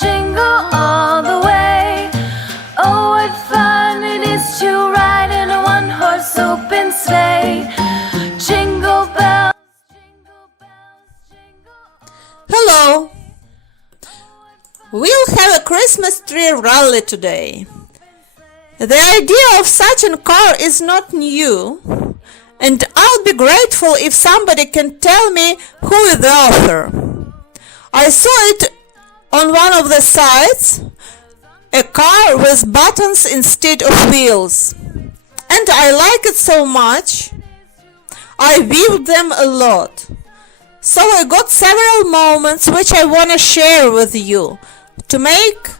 jingle all the way. Oh, what fun it is to ride in a one-horse open sleigh. Jingle bells, jingle bells, jingle. Hello! We'll have a Christmas tree rally today. The idea of such a car is not new, and I'll be grateful if somebody can tell me who is the author. I saw it on one of the sites, a car with buttons instead of wheels, and I like it so much. I viewed them a lot. So I got several moments which I want to share with you. To make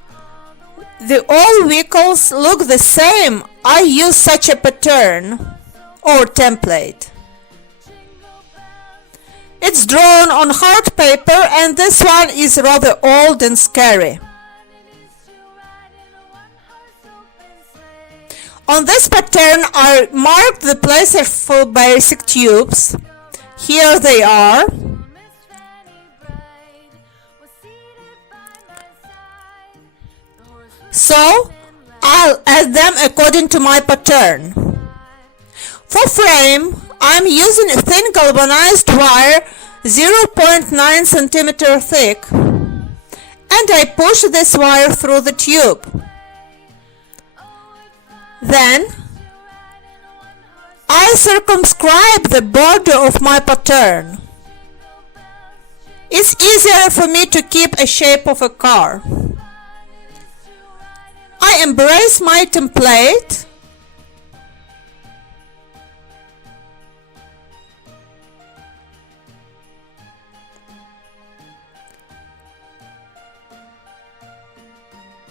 the all vehicles look the same, I use such a pattern or template. It's drawn on hard paper, and this one is rather old and scary. On this pattern I marked the places for basic tubes. Here they are. So I'll add them according to my pattern. For frame, I'm using a thin galvanized wire 0.9 cm thick, and I push this wire through the tube. Then I circumscribe the border of my pattern. It's easier for me to keep a shape of a car. I embrace my template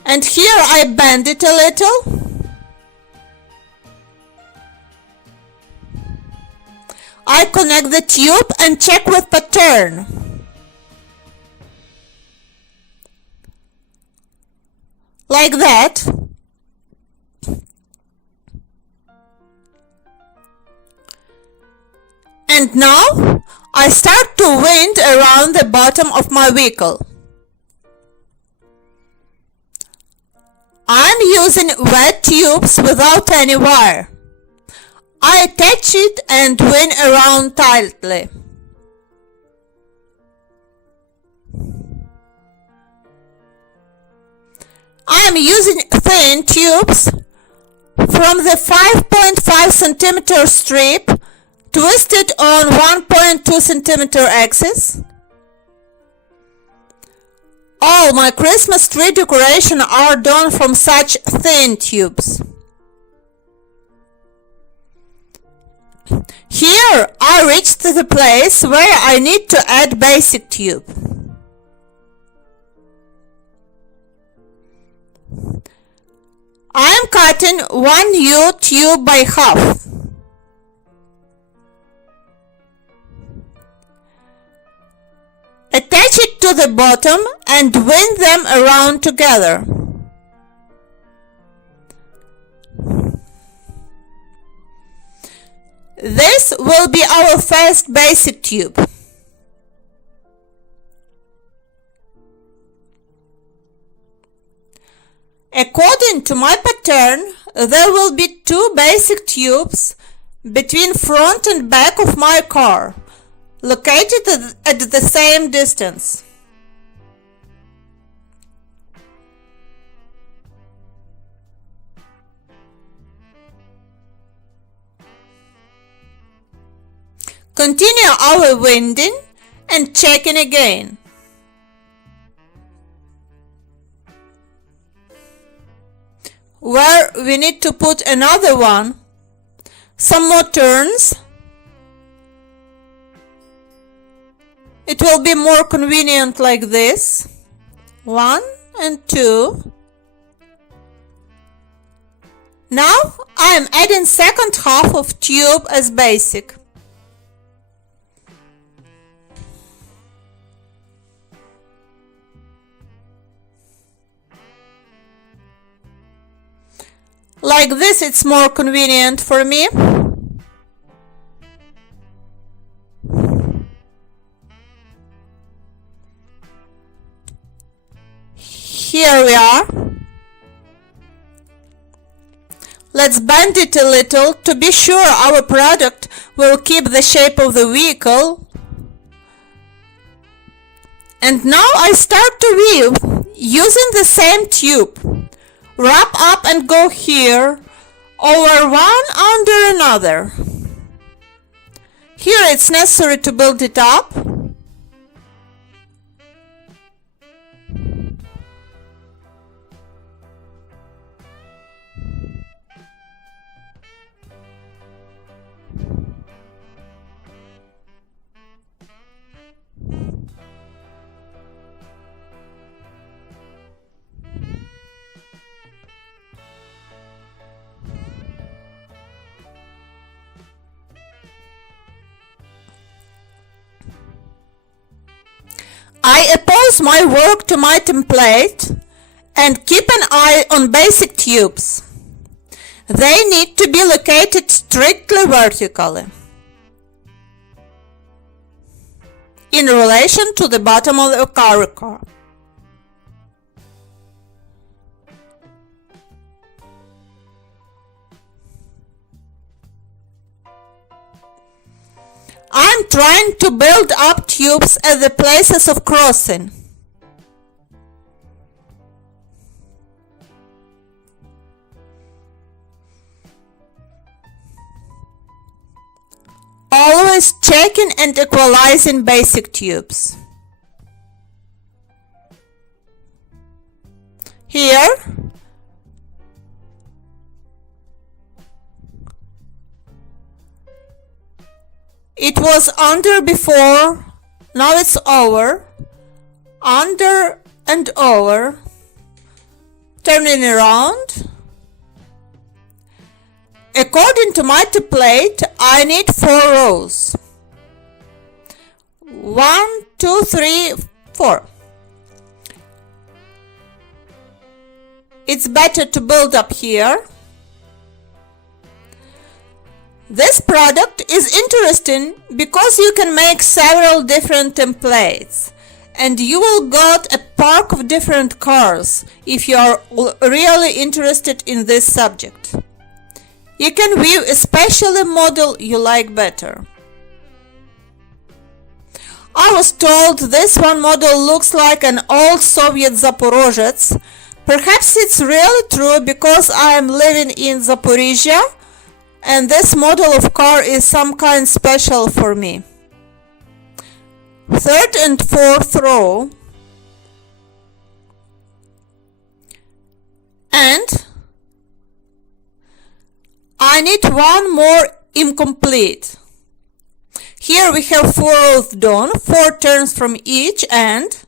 and here I bend it a little. I connect the tube and check with pattern. Like that. And now I start to wind around the bottom of my vehicle. I'm using wet tubes without any wire. I attach it and wind around tightly. I am using thin tubes from the 5.5 cm strip twisted on 1.2 cm axis. All my Christmas tree decoration are done from such thin tubes. Here I reached the place where I need to add basic tube. I am cutting one U tube by half. Attach it to the bottom and wind them around together. This will be our first basic tube. According to my pattern, there will be two basic tubes between front and back of my car, located at the same distance. Continue our winding and checking again. Where we need to put another one, some more turns. It will be more convenient like this. 1 and 2. Now I am adding second half of tube as basic. Like this, it's more convenient for me. Here we are. Let's bend it a little to be sure our product will keep the shape of the vehicle. And now I start to weave using the same tube. Wrap up and go here, over one under another. Here it's necessary to build it up. I oppose my work to my template and keep an eye on basic tubes. They need to be located strictly vertically in relation to the bottom of the car. I'm trying to build up tubes at the places of crossing. Always checking and equalizing basic tubes. Here, it was under before, now it's over, under and over, turning around. According to my template, I need 4 rows. 1, 2, 3, 4. It's better to build up here. This product is interesting because you can make several different templates and you will get a park of different cars if you are really interested in this subject. You can view a special model you like better. I was told this one model looks like an old Soviet Zaporozhets. Perhaps it's really true because I am living in Zaporizhia and this model of car is some kind special for me. 3rd and 4th row, and I need one more incomplete. Here we have 4 rows done, 4 turns from each end.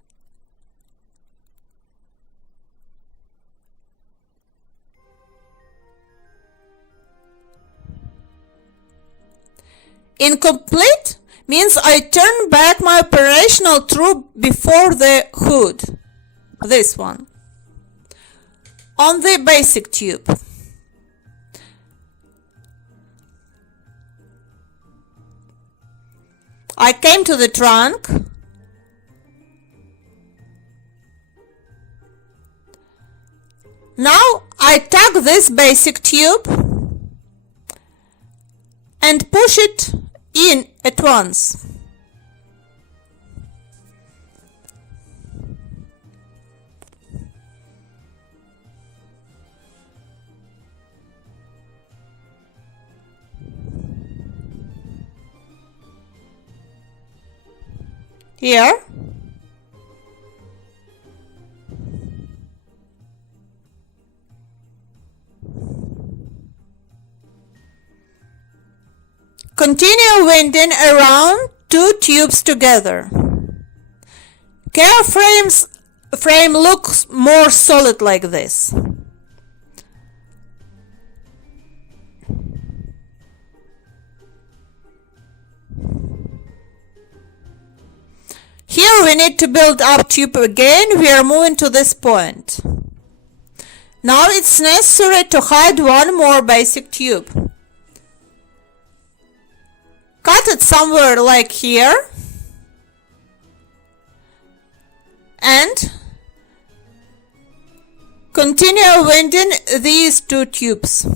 Incomplete means I turn back my operational through before the hood, this one, on the basic tube. I came to the trunk. Now I tug this basic tube and push it in at once. Here. Continue winding around 2 tubes together. Car frame looks more solid like this. Here we need to build up tube again. We are moving to this point. Now it's necessary to hide one more basic tube. Cut it somewhere like here and Continue winding these two tubes.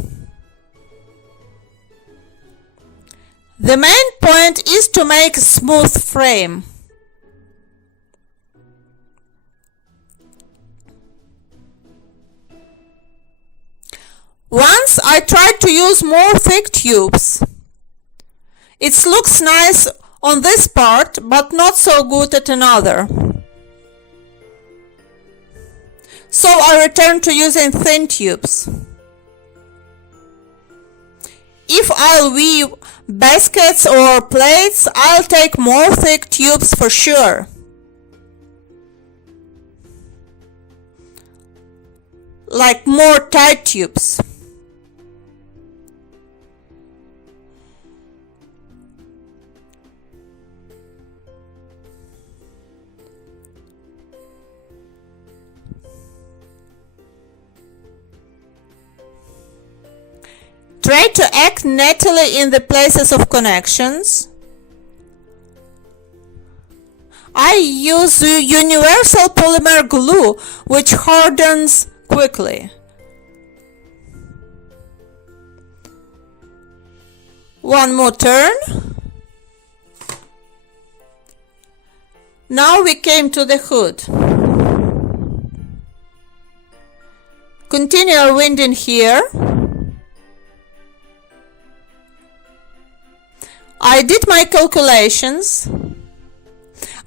The main point is to make a smooth frame. Once I tried to use more thick tubes. It looks nice on this part, but not so good at another. So I returned to using thin tubes. If I'll weave baskets or plates, I'll take more thick tubes for sure. Like more tight tubes. Try to act neatly in the places of connections. I use universal polymer glue, which hardens quickly. One more turn. Now we came to the hood. Continue winding here. I did my calculations.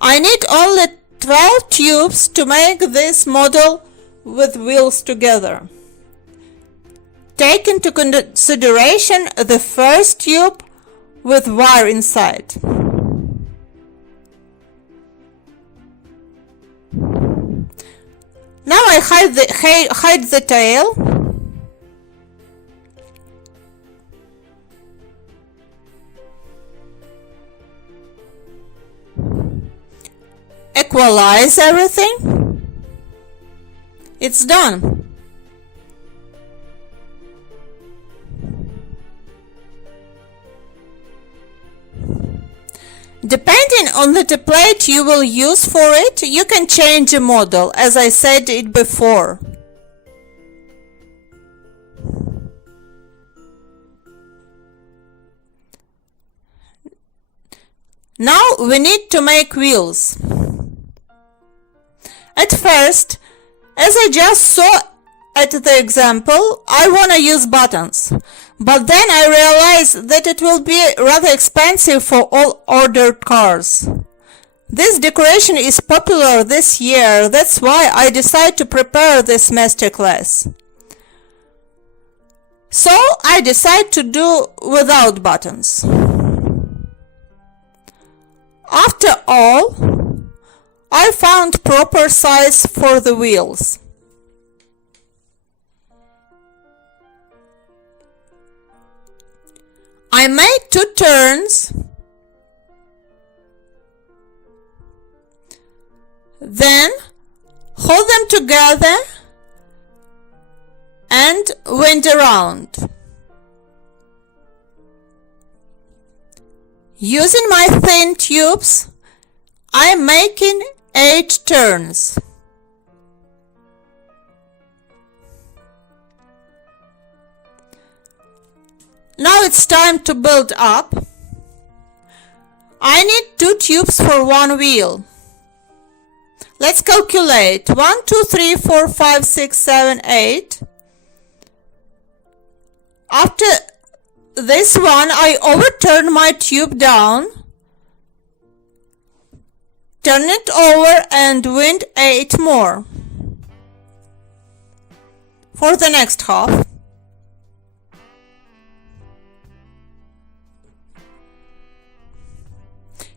I need only 12 tubes to make this model with wheels together. Take into consideration the first tube with wire inside. Now I hide the tail. Equalize everything. It's done. Depending on the template you will use for it, you can change the model, as I said it before. Now we need to make wheels. At first, as I just saw at the example, I want to use buttons. But then I realized that it will be rather expensive for all ordered cars. This decoration is popular this year, that's why I decided to prepare this masterclass. So I decided to do without buttons. After all, I found proper size for the wheels. I made 2 turns, then hold them together and wind around. Using my thin tubes, I'm making 8 turns. Now it's time to build up. I need 2 tubes for 1 wheel. Let's calculate. 1, 2, 3, 4, 5, 6, 7, 8. After this one, I overturn my tube down, turn it over and wind 8 more for the next half.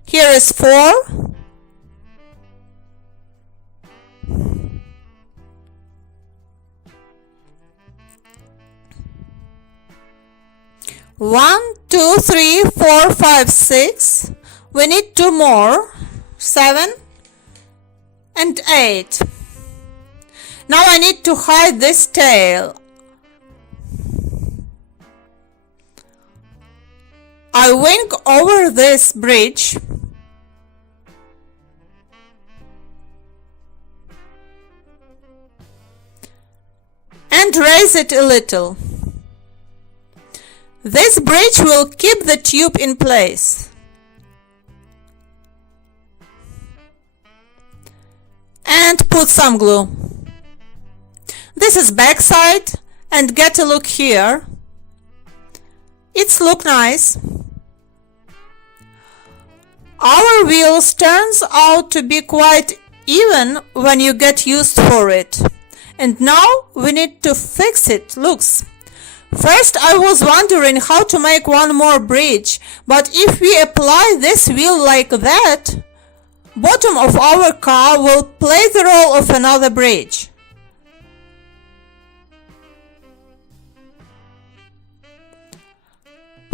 Here is 4. One, 2, 3, 4, 5, 6. We need 2 more. 7 and 8. Now I need to hide this tail. I wing over this bridge. and raise it a little. This bridge will keep the tube in place. And put some glue. This is backside, and get a look here. It's look nice. Our wheels turns out to be quite even when you get used for it. And now we need to fix it. Looks. First I was wondering how to make one more bridge, but if we apply this wheel like that, bottom of our car will play the role of another bridge.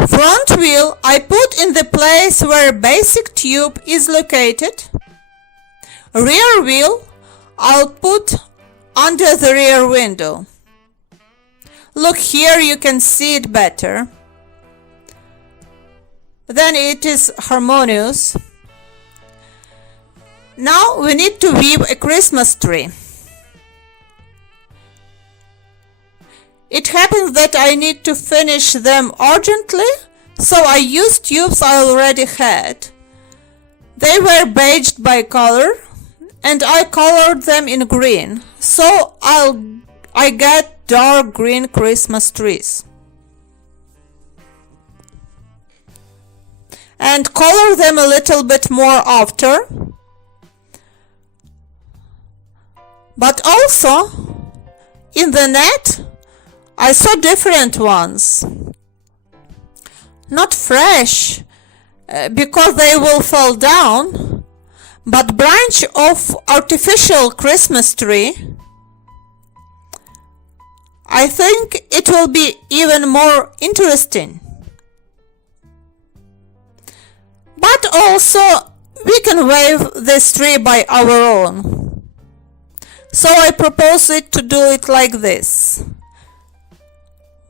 Front wheel I put in the place where basic tube is located. Rear wheel I'll put under the rear window. Look here, you can see it better. Then it is harmonious. Now we need to weave a Christmas tree. It happens that I need to finish them urgently, so I used tubes I already had. They were beiged by color, and I colored them in green, so I get dark green Christmas trees. And color them a little bit more after. But also, in the net, I saw different ones. Not fresh, because they will fall down, but branch of artificial Christmas tree. I think it will be even more interesting. But also, we can wave this tree by our own. So I propose it to do it like this.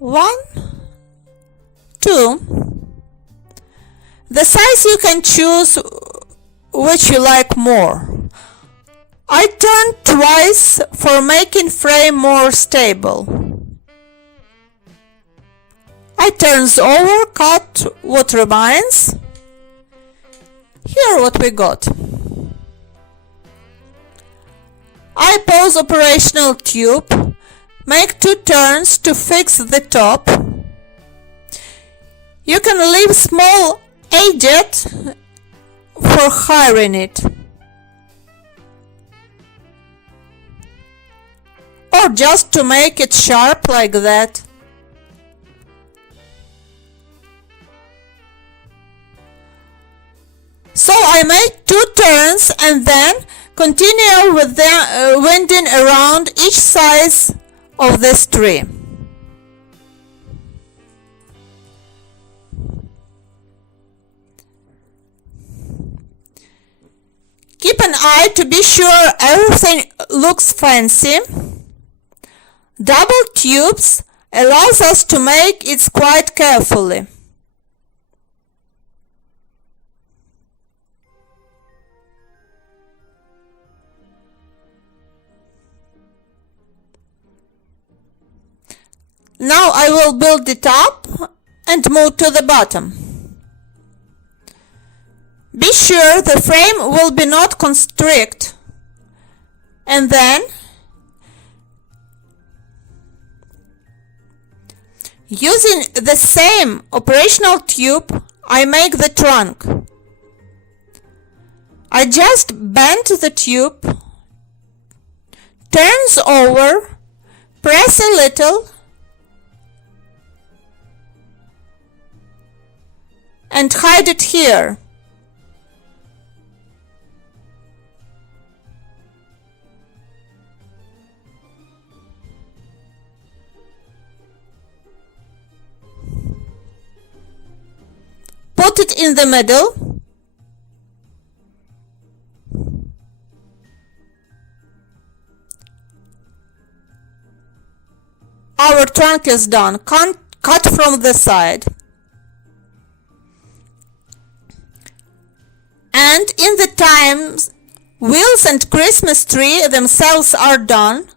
1, 2. The size you can choose which you like more. I turn twice for making frame more stable. I turns over, cut what remains. Here what we got. I pause operational tube. Make 2 turns to fix the top. You can leave small edget for hiring it. Or just to make it sharp like that. So I make 2 turns and then continue with the winding around each side of this tree. Keep an eye to be sure everything looks fancy. Double tubes allows us to make it quite carefully. Now I will build it up and move to the bottom. Be sure the frame will be not constrict. And then using the same operational tube, I make the trunk. I just bend the tube, turns over, press a little, and hide it here. Put it in the middle. Our trunk is done. Cut from the side. And in the time wheels and Christmas tree themselves are done,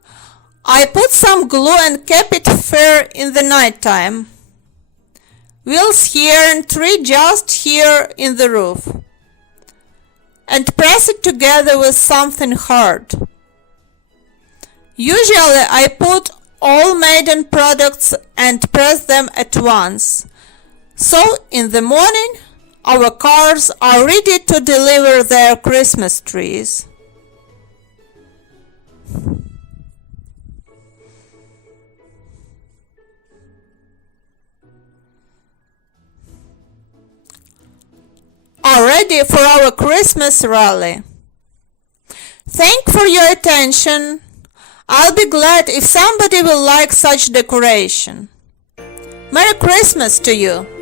I put some glue and kept it fair in the night time. Wheels here and tree just here in the roof. And press it together with something hard. Usually I put all Maiden products and press them at once. So in the morning our cars are ready to deliver their Christmas trees. Are ready for our Christmas rally. Thank for your attention. I'll be glad if somebody will like such decoration. Merry Christmas to you!